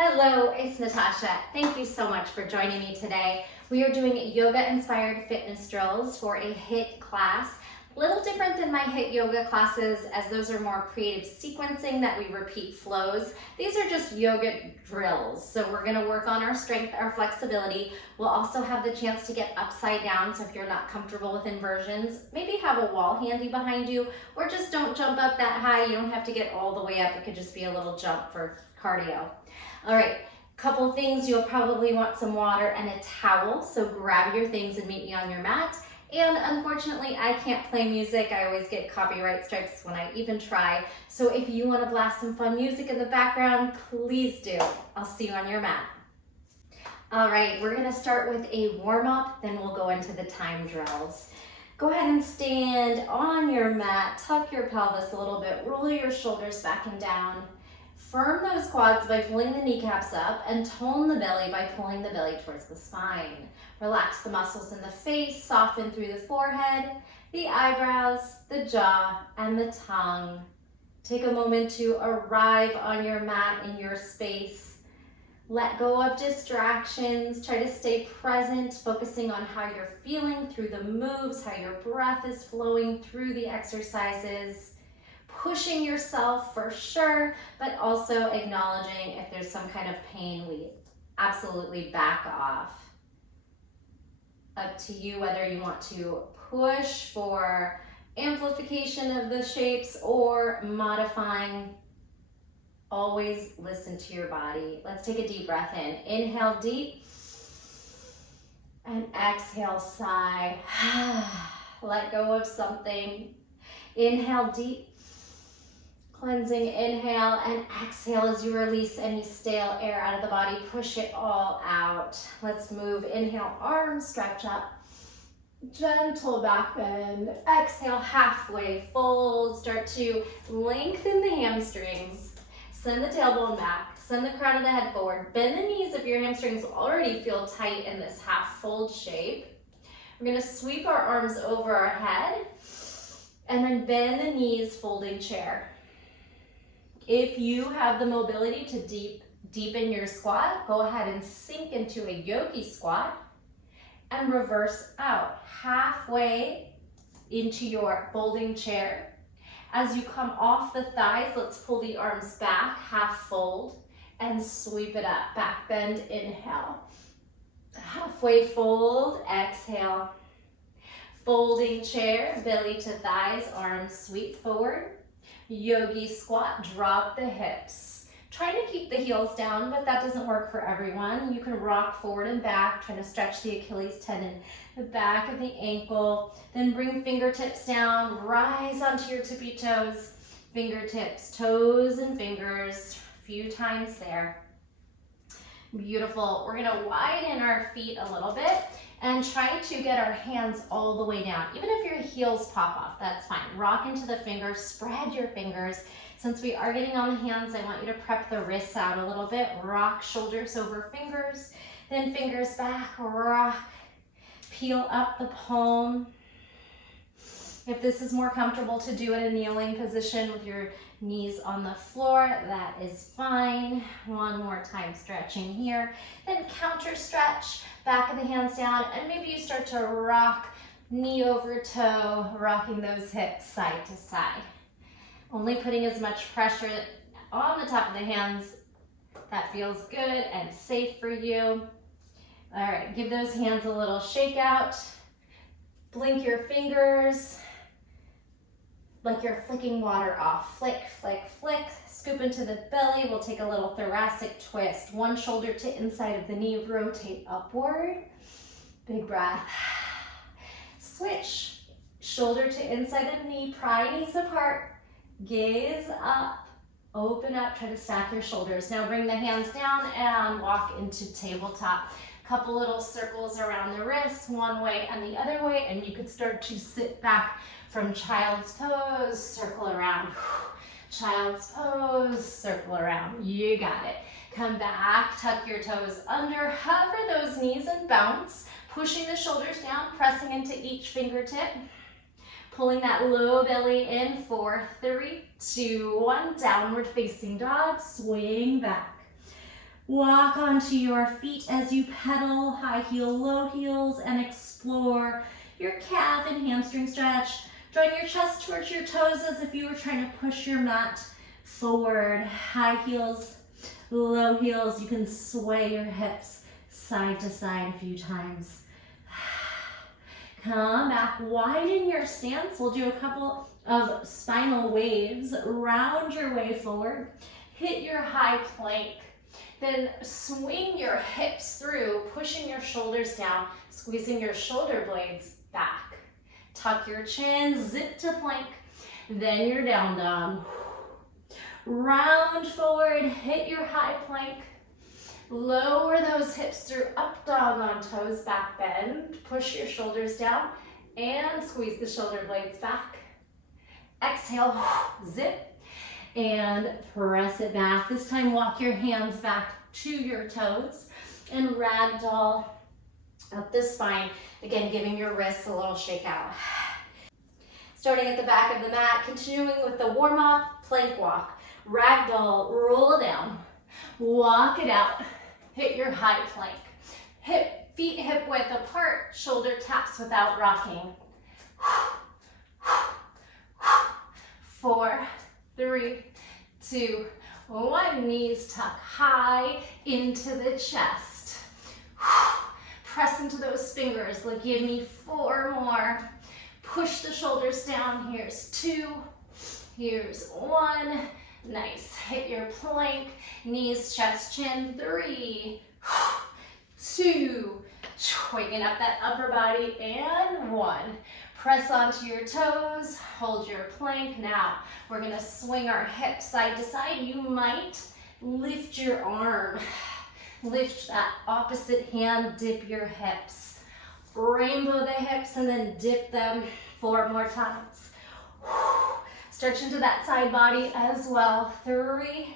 Hello, it's Natasha. Thank you so much for joining me today. We are doing yoga-inspired fitness drills for a HIT class. A little different than my HIT yoga classes, as those are more creative sequencing that we repeat flows. These are just yoga drills. So we're gonna work on our strength, our flexibility. We'll also have the chance to get upside down. So if you're not comfortable with inversions, maybe have a wall handy behind you, or just don't jump up that high. You don't have to get all the way up. It could just be a little jump for cardio. All right, couple things. You'll probably want some water and a towel, so grab your things and meet me on your mat. And unfortunately, I can't play music. I always get copyright strikes when I even try. So if you want to blast some fun music in the background, please do. I'll see you on your mat. All right, we're gonna start with a warm-up, then we'll go into the time drills. Go ahead and stand on your mat, tuck your pelvis a little bit, roll your shoulders back and down. Firm those quads by pulling the kneecaps up and tone the belly by pulling the belly towards the spine. Relax the muscles in the face, soften through the forehead, the eyebrows, the jaw, and the tongue. Take a moment to arrive on your mat in your space. Let go of distractions. Try to stay present, focusing on how you're feeling through the moves, how your breath is flowing through the exercises. Pushing yourself for sure, but also acknowledging if there's some kind of pain, we absolutely back off. Up to you whether you want to push for amplification of the shapes or modifying. Always listen to your body. Let's take a deep breath in. Inhale deep and exhale, sigh. Let go of something. Inhale deep. Cleansing inhale and exhale as you release any stale air out of the body. Push it all out. Let's move. Inhale, arms stretch up. Gentle back bend. Exhale, halfway fold. Start to lengthen the hamstrings. Send the tailbone back. Send the crown of the head forward. Bend the knees if your hamstrings already feel tight in this half fold shape. We're gonna sweep our arms over our head and then bend the knees, folding chair. If you have the mobility to deepen your squat, go ahead and sink into a yogi squat and reverse out halfway into your folding chair. As you come off the thighs, let's pull the arms back, half fold, and sweep it up. Back bend, inhale. Halfway fold, exhale. Folding chair, belly to thighs, arms sweep forward. Yogi squat, drop the hips. Try to keep the heels down, but that doesn't work for everyone. You can rock forward and back, trying to stretch the Achilles tendon, the back of the ankle. Then bring fingertips down, rise onto your tippy toes. Fingertips, toes and fingers, a few times there. Beautiful. We're gonna widen our feet a little bit and try to get our hands all the way down. Even if your heels pop off, that's fine. Rock into the fingers, spread your fingers. Since we are getting on the hands, I want you to prep the wrists out a little bit. Rock shoulders over fingers, then fingers back, rock. Peel up the palm. If this is more comfortable to do in a kneeling position with your knees on the floor, that is fine. One more time stretching here. Then counter stretch, back of the hands down, and maybe you start to rock knee over toe, rocking those hips side to side. Only putting as much pressure on the top of the hands that feels good and safe for you. All right, give those hands a little shake out. Blink your fingers like you're flicking water off. Flick, flick, flick. Scoop into the belly. We'll take a little thoracic twist. One shoulder to inside of the knee. Rotate upward. Big breath. Switch. Shoulder to inside of the knee. Pry knees apart. Gaze up. Open up. Try to stack your shoulders. Now bring the hands down and walk into tabletop. Couple little circles around the wrists, one way and the other way, and you could start to sit back from child's pose, circle around. Child's pose, circle around. You got it. Come back, tuck your toes under, hover those knees and bounce, pushing the shoulders down, pressing into each fingertip. Pulling that low belly in, 4, 3, 2, 1, downward facing dog, swing back. Walk onto your feet as you pedal, high heel, low heels, and explore your calf and hamstring stretch. Drawing your chest towards your toes as if you were trying to push your mat forward. High heels, low heels. You can sway your hips side to side a few times. Come back, widen your stance. We'll do a couple of spinal waves. Round your way forward. Hit your high plank. Then swing your hips through, pushing your shoulders down, squeezing your shoulder blades back. Tuck your chin, zip to plank. Then your down dog. Round forward, hit your high plank. Lower those hips through, up dog on toes, back bend. Push your shoulders down and squeeze the shoulder blades back. Exhale, zip, and press it back. This time walk your hands back to your toes and ragdoll up the spine. Again, giving your wrists a little shake out. Starting at the back of the mat, continuing with the warm up, plank walk. Ragdoll, roll down, walk it out. Hit your high plank. Feet hip width apart, shoulder taps without rocking. 4, 3, 2, 1. Knees tuck high into the chest. Press into those fingers. Like, give me 4 more. Push the shoulders down. Here's 2. Here's 1. Nice. Hit your plank. Knees, chest, chin. 3, 2. Waking up that upper body. And 1. Press onto your toes. Hold your plank. Now, we're going to swing our hips side to side. You might lift your arm. Lift that opposite hand. Dip your hips. Rainbow the hips and then dip them 4 more times. Stretch into that side body as well. 3,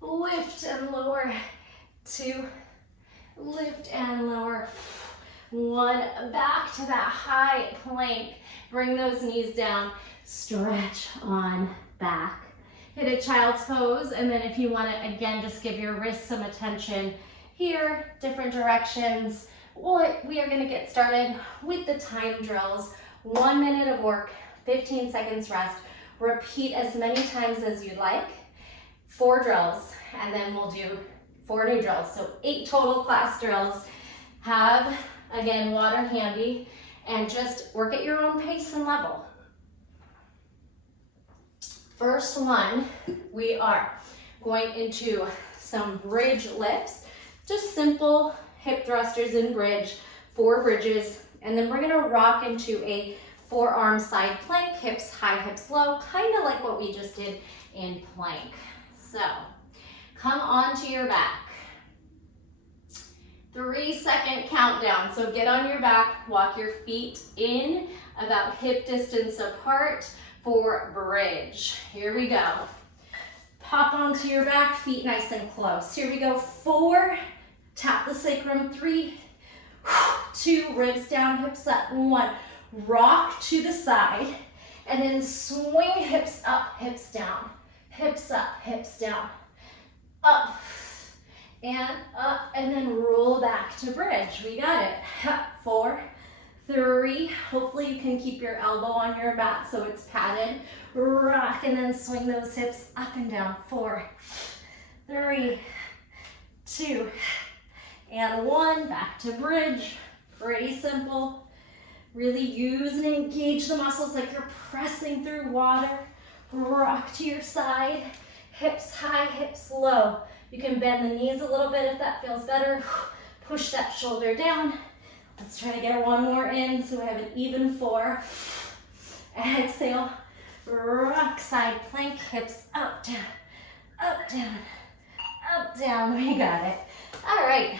lift and lower. 2, lift and lower. 1, back to that high plank. Bring those knees down. Stretch on back. Hit a child's pose, and then if you want to, again, just give your wrists some attention here, different directions. We are going to get started with the time drills. 1 minute of work, 15 seconds rest. Repeat as many times as you like. 4 drills, and then we'll do 4 new drills. So 8 total class drills. Have, again, water handy, and just work at your own pace and level. First one, we are going into some bridge lifts. Just simple hip thrusters in bridge, 4 bridges, and then we're gonna rock into a forearm side plank, hips high, hips low, kind of like what we just did in plank. So, come onto your back. 3-second countdown. So get on your back, walk your feet in about hip distance apart for bridge. Here we go. Pop onto your back, feet nice and close. Here we go. 4, tap the sacrum. 3, 2, ribs down, hips up. 1, rock to the side, and then swing hips up, hips down, hips up, hips down, up, and then roll back to bridge. We got it. 4, 3, hopefully you can keep your elbow on your mat so it's padded. Rock, and then swing those hips up and down. 4, 3, 2, and 1, back to bridge. Pretty simple. Really use and engage the muscles like you're pressing through water. Rock to your side, hips high, hips low. You can bend the knees a little bit if that feels better. Push that shoulder down. Let's try to get 1 more in so we have an even 4. Exhale, rock side plank, hips up, down, up, down, up, down. We got it. All right,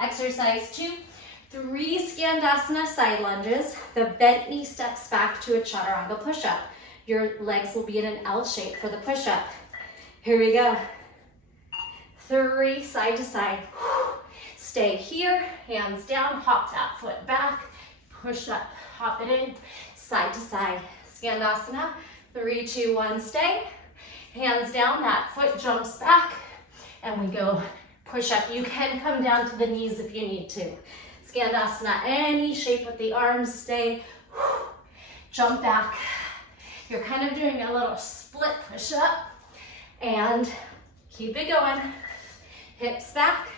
exercise 2. 3 Skandasana side lunges. The bent knee steps back to a chaturanga push-up. Your legs will be in an L shape for the push-up. Here we go. 3, side to side. Stay here, hands down, hop that foot back, push up, hop it in, side to side. Skandasana, 3, 2, 1, stay. Hands down, that foot jumps back, and we go Push up. You can come down to the knees if you need to. Skandasana, any shape with the arms, stay. Jump back. You're kind of doing a little split push up and keep it going. Hips back,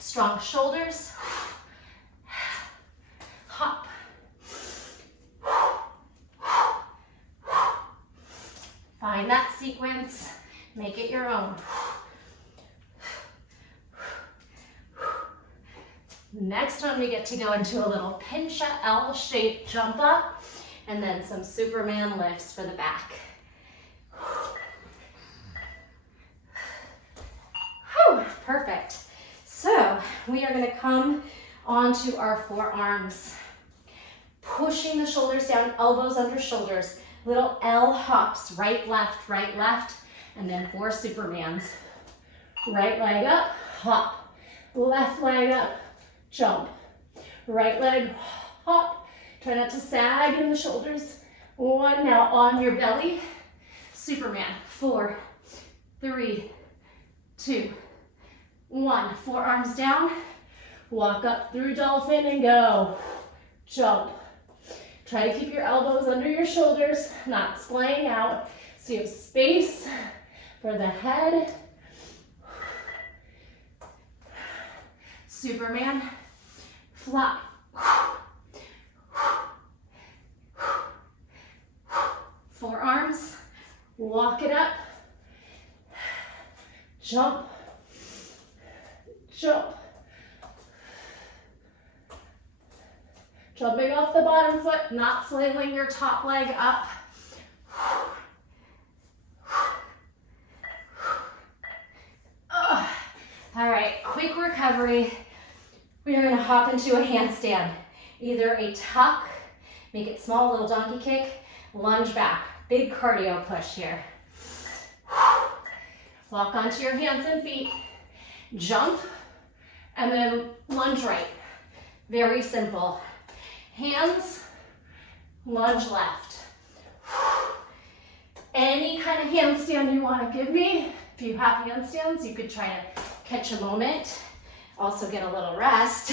strong shoulders. Hop. Find that sequence, make it your own. Next one, we get to go into a little pincha L-shaped jump up and then some Superman lifts for the back. Whew, perfect. So we are gonna come onto our forearms, pushing the shoulders down, elbows under shoulders, little L hops, right, left, and then 4 Supermans. Right leg up, hop, left leg up, jump. Right leg, hop. Try not to sag in the shoulders. 1, now on your belly. Superman, 4, 3, 2, 1. Forearms down. Walk up through dolphin and go. Jump. Try to keep your elbows under your shoulders, not splaying out. So you have space for the head. Superman, flop. Forearms, walk it up. Jump, jump. Jumping off the bottom foot, not flailing your top leg up. All right, quick recovery. We are gonna hop into a handstand. Either a tuck, make it small, little donkey kick, lunge back. Big cardio push here. Walk onto your hands and feet, jump, and then lunge right. Very simple. Hands, lunge left. Any kind of handstand you want to give me. If you have handstands, you could try to catch a moment, also get a little rest.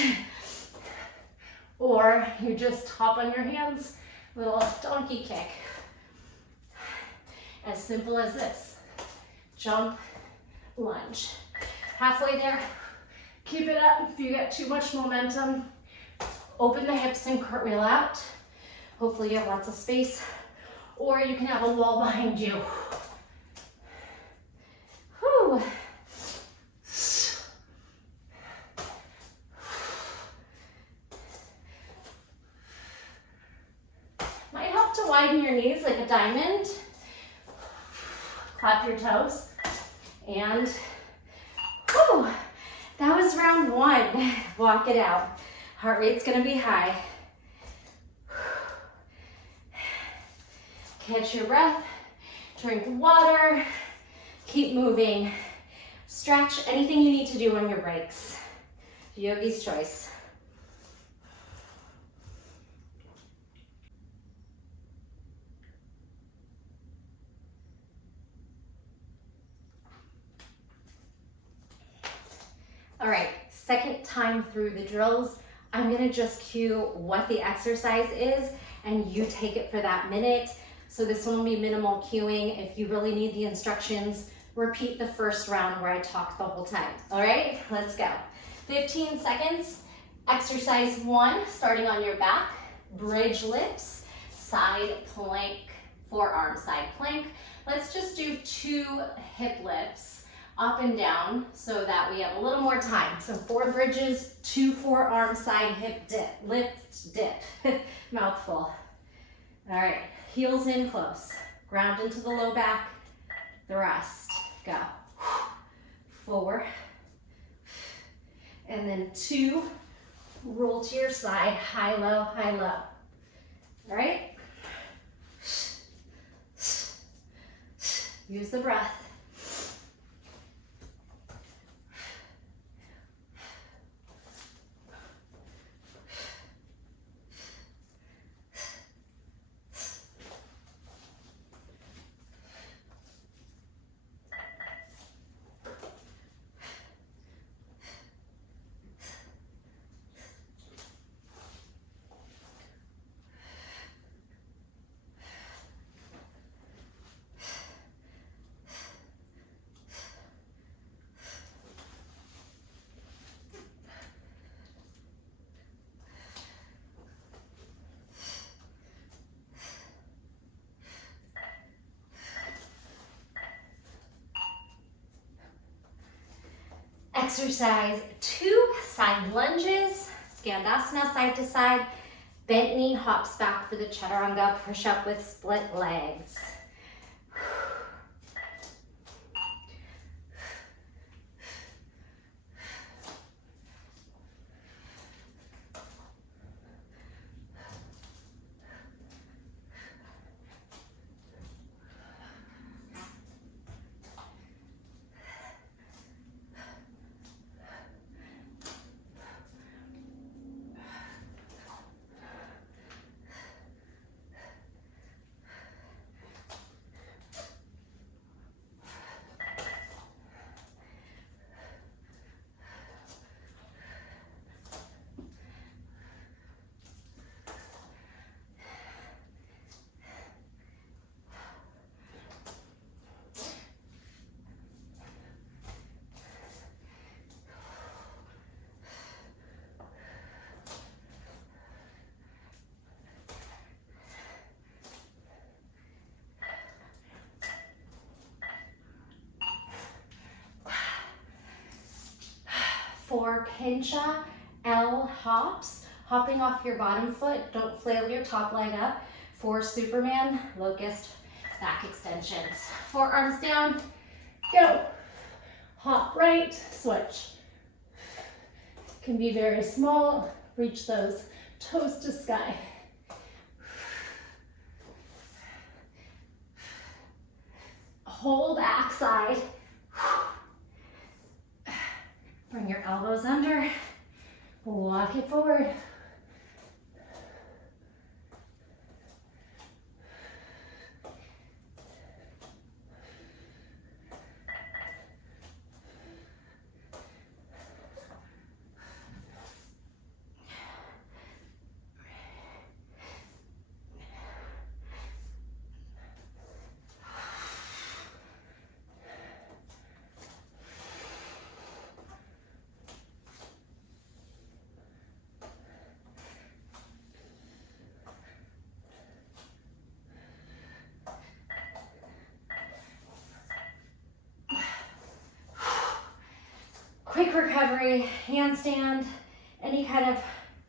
Or you just hop on your hands, little donkey kick. As simple as this. Jump, lunge. Halfway there, keep it up. If you get too much momentum, open the hips and cartwheel out. Hopefully you have lots of space, or you can have a wall behind you. Whew. Might help to widen your knees like a diamond. Clap your toes. And whew, that was round 1. Walk it out. Heart rate's gonna be high. Catch your breath, drink water, keep moving. Stretch, anything you need to do on your breaks. Yogi's choice. All right, second time through the drills, I'm gonna just cue what the exercise is and you take it for that minute. So this one will be minimal cueing. If you really need the instructions, repeat the first round where I talk the whole time. All right, let's go. 15 seconds. Exercise 1, starting on your back, bridge lifts, side plank, forearm side plank. Let's just do 2 hip lifts up and down so that we have a little more time. So 4 bridges, 2 forearm side hip dip, lift, dip, mouthful. All right, heels in close, ground into the low back, thrust, go. 4, and then 2, roll to your side, high, low, high, low. All right? Use the breath. exercise 2 side lunges, Skandasana side to side, bent knee hops back for the chaturanga push-up with split legs. For pincha L hops, hopping off your bottom foot, don't flail your top leg up. For Superman, locust back extensions. Forearms down, go. Hop right, switch. Can be very small, reach those toes to sky. Hold back side. Bring your elbows under, walk it forward. Quick recovery, handstand, any kind of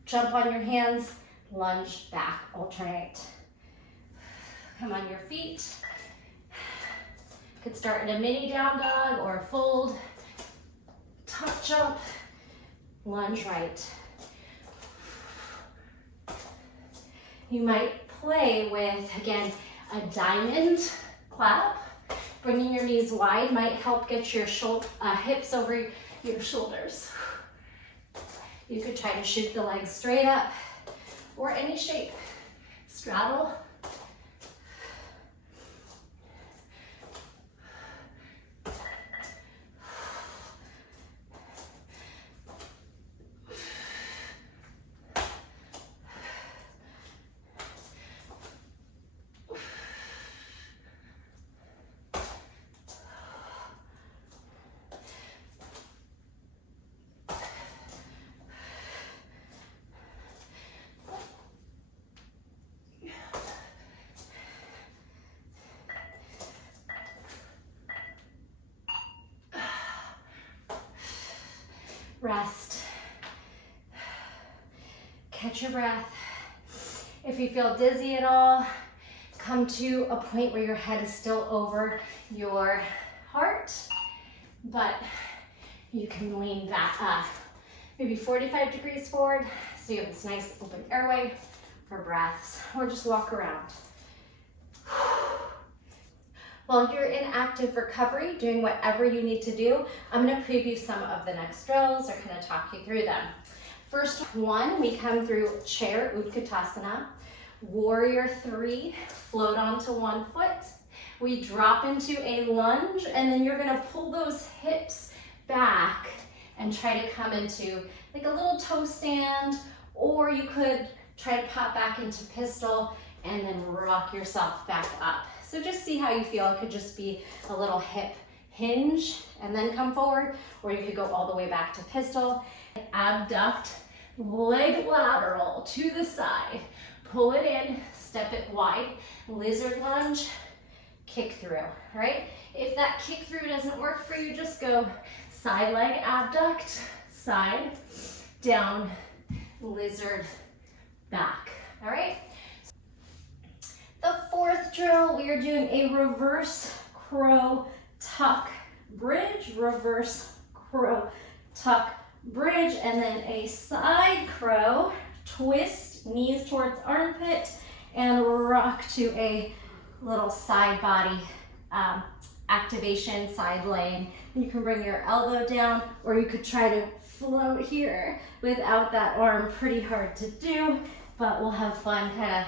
jump on your hands, lunge back, alternate. Come on your feet. Could start in a mini down dog or a fold. Tuck jump, lunge right. You might play with, again, a diamond clap. Bringing your knees wide might help get your hips over your shoulders. You could try to shoot the legs straight up or any shape. Straddle. Rest. Catch your breath. If you feel dizzy at all, come to a point where your head is still over your heart, but you can lean back up, maybe 45 degrees forward, so you have this nice open airway for breaths, or just walk around. While you're in active recovery, doing whatever you need to do, I'm going to preview some of the next drills or kind of talk you through them. First one, we come through chair Utkatasana, warrior 3, float onto one foot. We drop into a lunge, and then you're going to pull those hips back and try to come into like a little toe stand, or you could try to pop back into pistol and then rock yourself back up. So just see how you feel. It could just be a little hip hinge and then come forward, or you could go all the way back to pistol. Abduct, leg lateral to the side. Pull it in, step it wide. Lizard lunge, kick through, right? If that kick through doesn't work for you, just go side leg abduct, side, down, lizard, back, all right? The fourth drill, we are doing a reverse crow tuck bridge, reverse crow tuck bridge, and then a side crow, twist, knees towards armpit, and rock to a little side body activation, side laying. You can bring your elbow down, or you could try to float here without that arm. Pretty hard to do, but we'll have fun kind of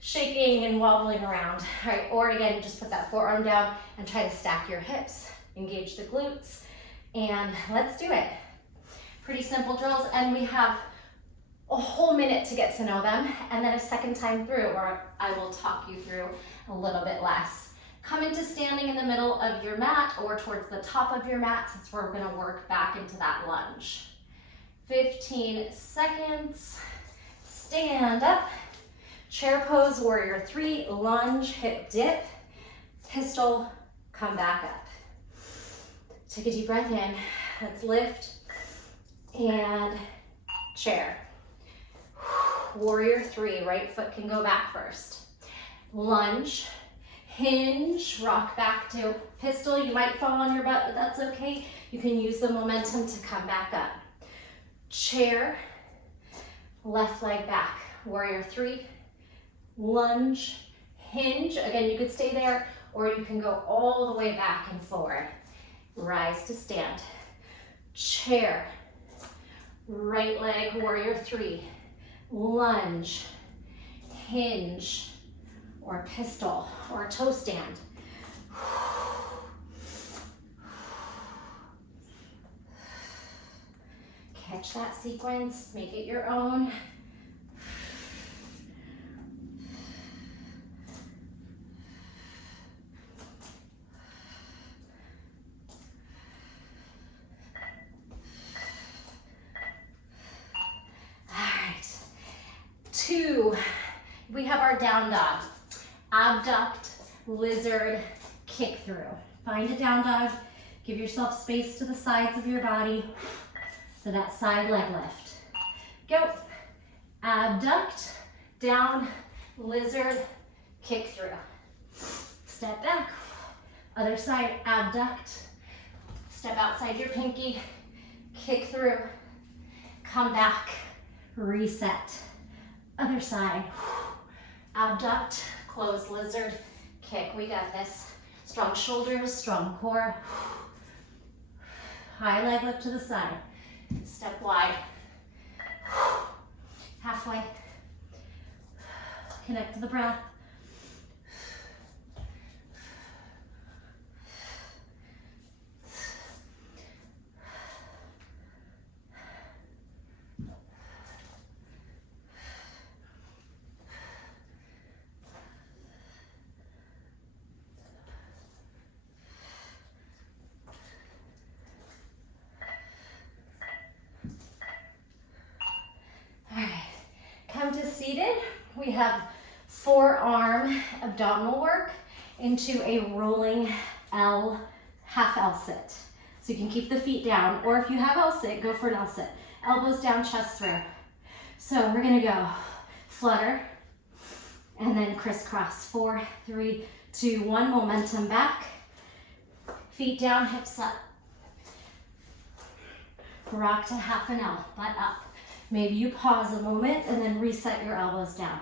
shaking and wobbling around. All right, or again, just put that forearm down and try to stack your hips, engage the glutes, and let's do it. Pretty simple drills, and we have a whole minute to get to know them, and then a second time through, or I will talk you through a little bit less. Come into standing in the middle of your mat or towards the top of your mat, since we're gonna work back into that lunge. 15 seconds, stand up, chair pose, warrior three, lunge, hip dip, pistol, come back up. Take a deep breath in, let's lift, and chair. Warrior three, right foot can go back first. Lunge, hinge, rock back to pistol. You might fall on your butt, but that's okay. You can use the momentum to come back up. Chair, left leg back. Warrior three, lunge, hinge. Again, you could stay there, or you can go all the way back and forward. Rise to stand. Chair, right leg, warrior three, lunge, hinge, or pistol, or toe stand. Catch that sequence, make it your own. Two, we have our down dog. Abduct, lizard, kick through. Find a down dog, give yourself space to the sides of your body for that side leg lift. Go, abduct, down, lizard, kick through. Step back, other side, abduct, step outside your pinky, kick through, come back, reset. Other side, abduct, close, lizard, kick. We got this. Strong shoulders, strong core. High leg lift to the side. Step wide. Halfway. Connect to the breath. Seated, we have forearm abdominal work into a rolling L, half L sit. So you can keep the feet down, or if you have L sit, go for an L sit. Elbows down, chest through. So we're gonna go flutter, and then crisscross. 4, 3, 2, 1, momentum back. Feet down, hips up. Rock to half an L, butt up. Maybe you pause a moment and then reset your elbows down.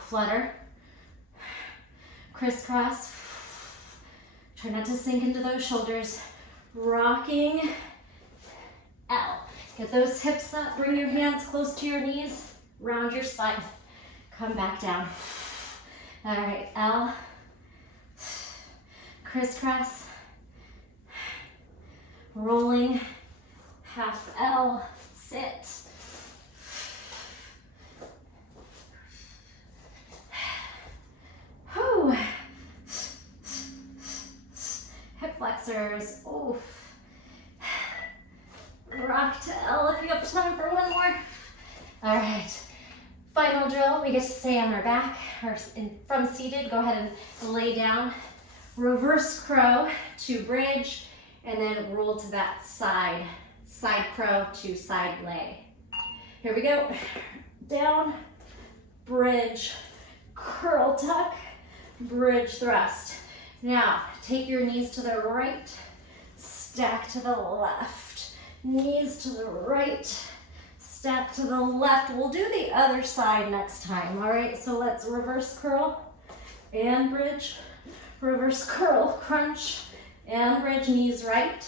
Flutter, crisscross. Try not to sink into those shoulders. Rocking L. Get those hips up, bring your hands close to your knees, round your spine. Come back down. All right, L, crisscross, rolling, half L, sit. Whew. Hip flexors, oof. Rock to L if you have time for one more. All right, Final drill, we get to stay on our back, or from seated, go ahead and lay down. Reverse crow to bridge, and then roll to that side. Side crow to side lay. Here we go. Down, bridge, curl tuck, bridge thrust. Now, take your knees to the right, stack to the left. Knees to the right, stack to the left. We'll do the other side next time, all right? So let's reverse curl and bridge. Reverse curl, crunch, and bridge, knees right.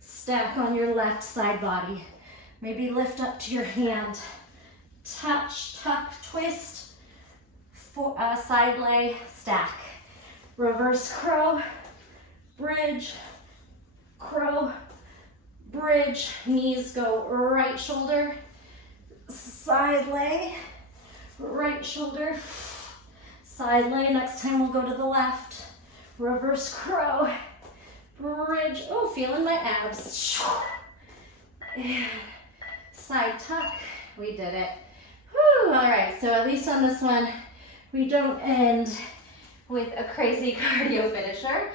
Stack on your left side body. Maybe lift up to your hand. Touch, tuck, twist, side lay, stack. Reverse crow, bridge, crow, bridge. Knees go right shoulder, side lay, right shoulder, side lay. Next time we'll go to the left. Reverse crow, bridge. Oh, feeling my abs. And side tuck. We did it. Whew. All right, so at least on this one, we don't end with a crazy cardio finisher,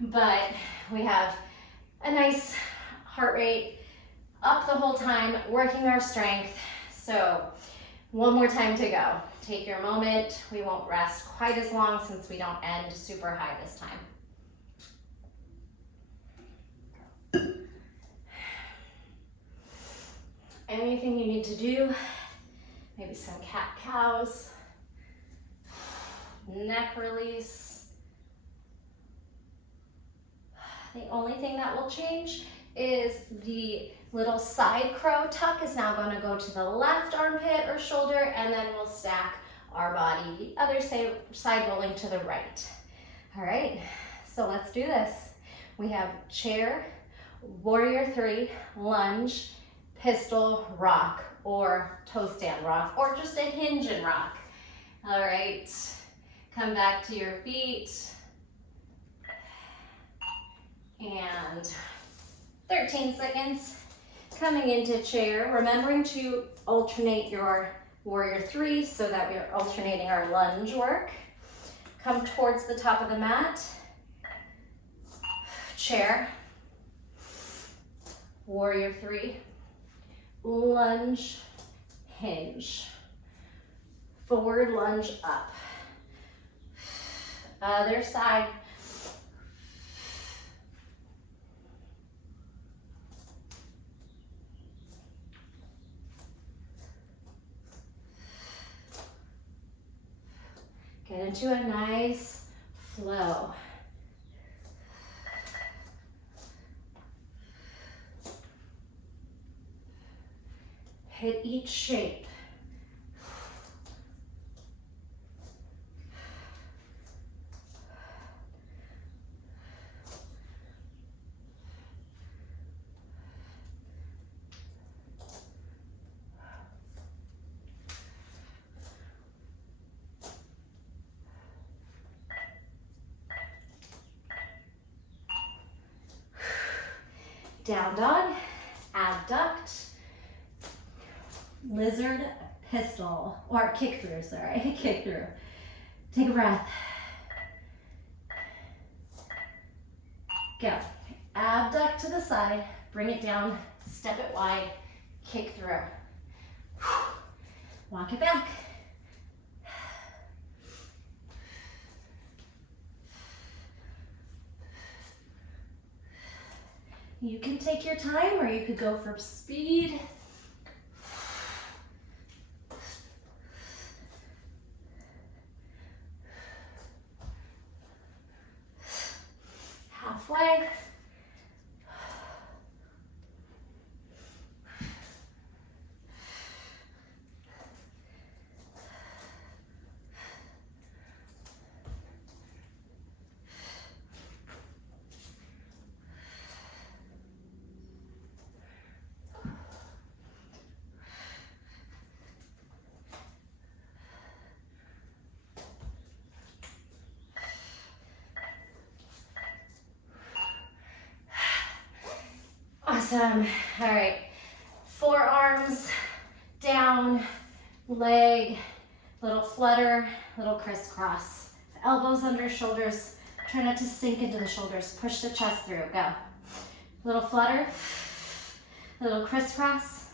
but we have a nice heart rate up the whole time, working our strength. So one more time to go. Take your moment. We won't rest quite as long since we don't end super high this time. Anything you need to do, maybe some cat-cows, neck release. The only thing that will change is the little side crow tuck is now going to go to the left armpit or shoulder, and then we'll stack our body, the other side rolling to the right. All right, so let's do this. We have chair, warrior three, lunge, pistol, rock, or toe stand rock, or just a hinge and rock. All right, come back to your feet. And 13 seconds. Coming into chair, remembering to alternate your warrior three so that we're alternating our lunge work. Come towards the top of the mat. Chair, warrior three, lunge, hinge, forward lunge up. Other side. Get into a nice flow. Hit each shape. Down dog, abduct, lizard pistol, or kick through, sorry, kick through. Take a breath. Go. Abduct to the side, bring it down, step it wide, kick through. Walk it back. You can take your time, or you could go for speed. Halfway. Awesome. All right. Forearms down, leg, little flutter, little crisscross. Elbows under shoulders. Try not to sink into the shoulders. Push the chest through. Go. Little flutter, little crisscross,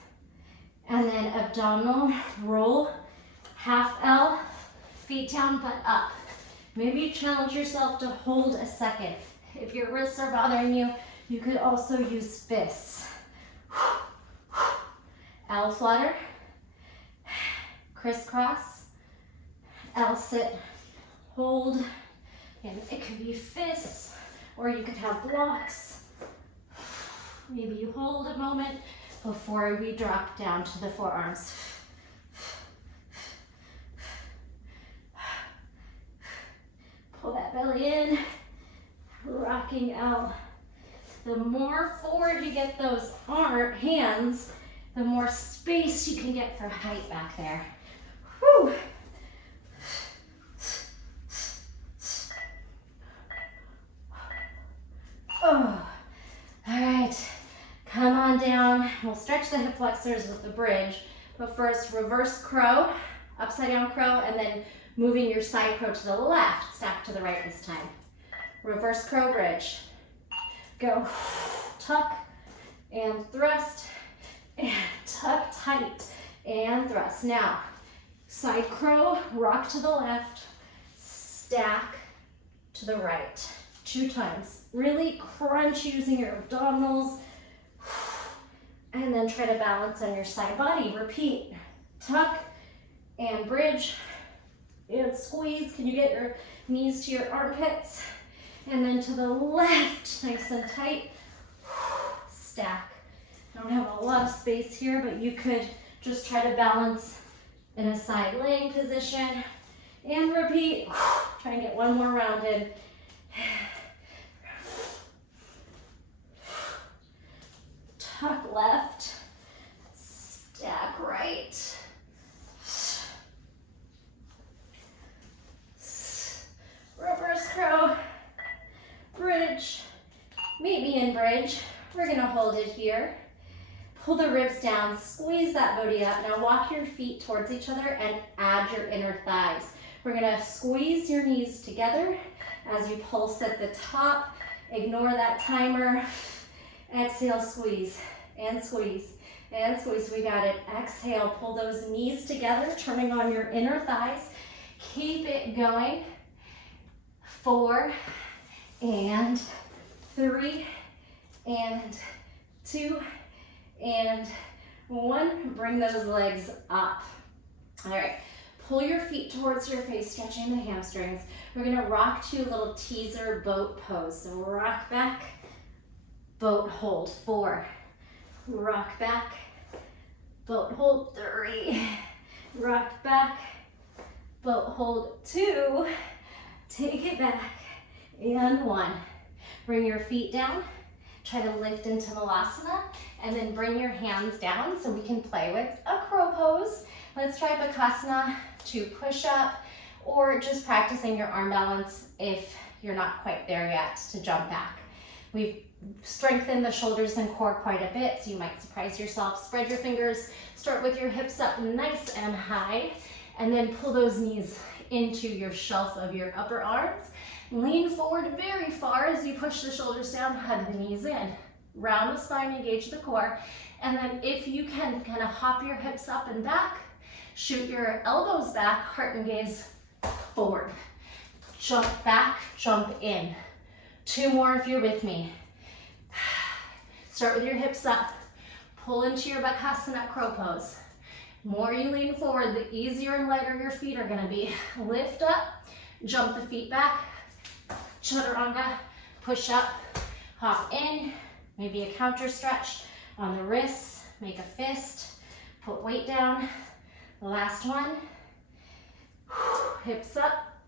and then abdominal roll, half L, feet down, butt up. Maybe challenge yourself to hold a second. If your wrists are bothering you, you could also use fists. L flutter, crisscross, L sit, hold, and it could be fists, or you could have blocks. Maybe you hold a moment before we drop down to the forearms. Pull that belly in, rocking out. The more forward you get those hands, the more space you can get for height back there. Whew. Oh, all right. Come on down. We'll stretch the hip flexors with the bridge, but first reverse crow, upside down crow, and then moving your side crow to the left, stack to the right this time. Reverse crow bridge. Go. Tuck and thrust and tuck tight and thrust. Now, side crow, rock to the left, stack to the right. 2 times. Really crunch using your abdominals. And then try to balance on your side body. Repeat. Tuck and bridge and squeeze. Can you get your knees to your armpits? And then to the left, nice and tight. Stack. I don't have a lot of space here, but you could just try to balance in a side laying position. And repeat. Try and get one more round in. Tuck left, stack right. Reverse crow, bridge. Meet me in bridge. We're gonna hold it here. Pull the ribs down, squeeze that booty up. Now walk your feet towards each other and add your inner thighs. We're gonna squeeze your knees together as you pulse at the top. Ignore that timer. Exhale, squeeze, and squeeze, and squeeze. We got it. Exhale, pull those knees together, turning on your inner thighs. Keep it going. 4, and 3, and 2, and 1. Bring those legs up. All right, pull your feet towards your face, stretching the hamstrings. We're gonna rock to a little teaser boat pose. So rock back, boat hold. 4, rock back, boat hold. 3, rock back, boat hold. 2, take it back, and 1. Bring your feet down, try to lift into Malasana, and then bring your hands down so we can play with a crow pose. Let's try Bakasana to push up, or just practicing your arm balance if you're not quite there yet to jump back. We've strengthened the shoulders and core quite a bit, so you might surprise yourself. Spread your fingers, start with your hips up nice and high, and then pull those knees into your shelf of your upper arms. Lean forward very far as you push the shoulders down, hug the knees in. Round the spine, engage the core, and then if you can, kind of hop your hips up and back, shoot your elbows back, heart and gaze forward. Jump back, jump in. 2 more if you're with me. Start with your hips up. Pull into your Bakasana crow pose. More you lean forward, the easier and lighter your feet are gonna be. Lift up, jump the feet back, chaturanga, push up, hop in, maybe a counter stretch on the wrists, make a fist, put weight down. Last one, hips up,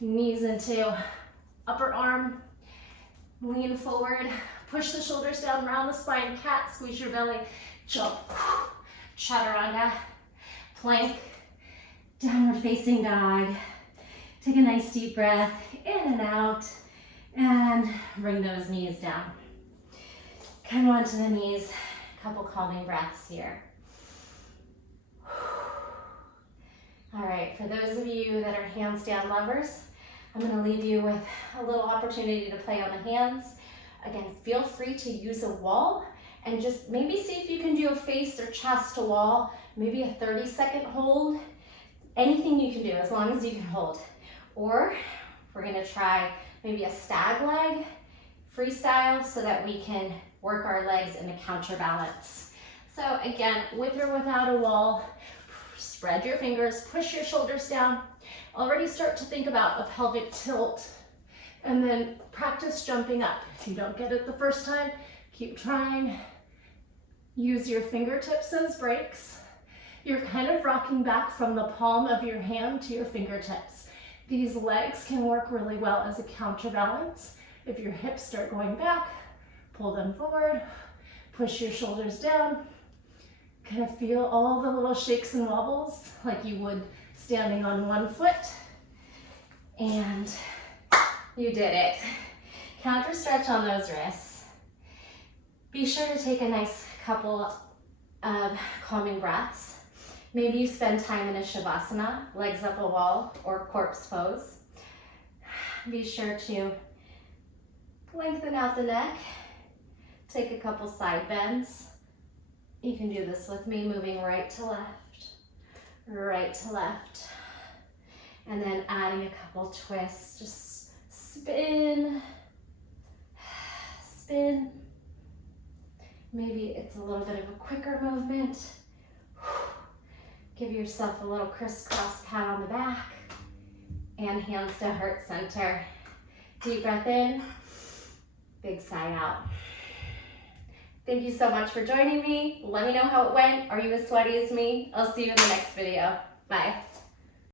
knees into upper arm, lean forward, push the shoulders down, round the spine, cat, squeeze your belly, jump, chaturanga, plank, downward facing dog. Take a nice deep breath in and out, and bring those knees down. Come onto the knees, a couple calming breaths here. All right, for those of you that are handstand lovers, I'm gonna leave you with a little opportunity to play on the hands. Again, feel free to use a wall and just maybe see if you can do a face or chest to wall, maybe a 30-second hold. Anything you can do as long as you can hold. Or we're gonna try maybe a stag leg freestyle so that we can work our legs into counterbalance. So again, with or without a wall, spread your fingers, push your shoulders down. Already start to think about a pelvic tilt, and then practice jumping up. If you don't get it the first time, keep trying. Use your fingertips as brakes. You're kind of rocking back from the palm of your hand to your fingertips. These legs can work really well as a counterbalance. If your hips start going back, pull them forward, push your shoulders down. Kind of feel all the little shakes and wobbles like you would standing on one foot. And you did it. Counter stretch on those wrists. Be sure to take a nice couple of calming breaths. Maybe you spend time in a shavasana, legs up a wall, or corpse pose. Be sure to lengthen out the neck. Take a couple side bends. You can do this with me, moving right to left, and then adding a couple twists. Just spin, spin. Maybe it's a little bit of a quicker movement. Give yourself a little crisscross pat on the back, and hands to heart center. Deep breath in, big sigh out. Thank you so much for joining me. Let me know how it went. Are you as sweaty as me? I'll see you in the next video. Bye.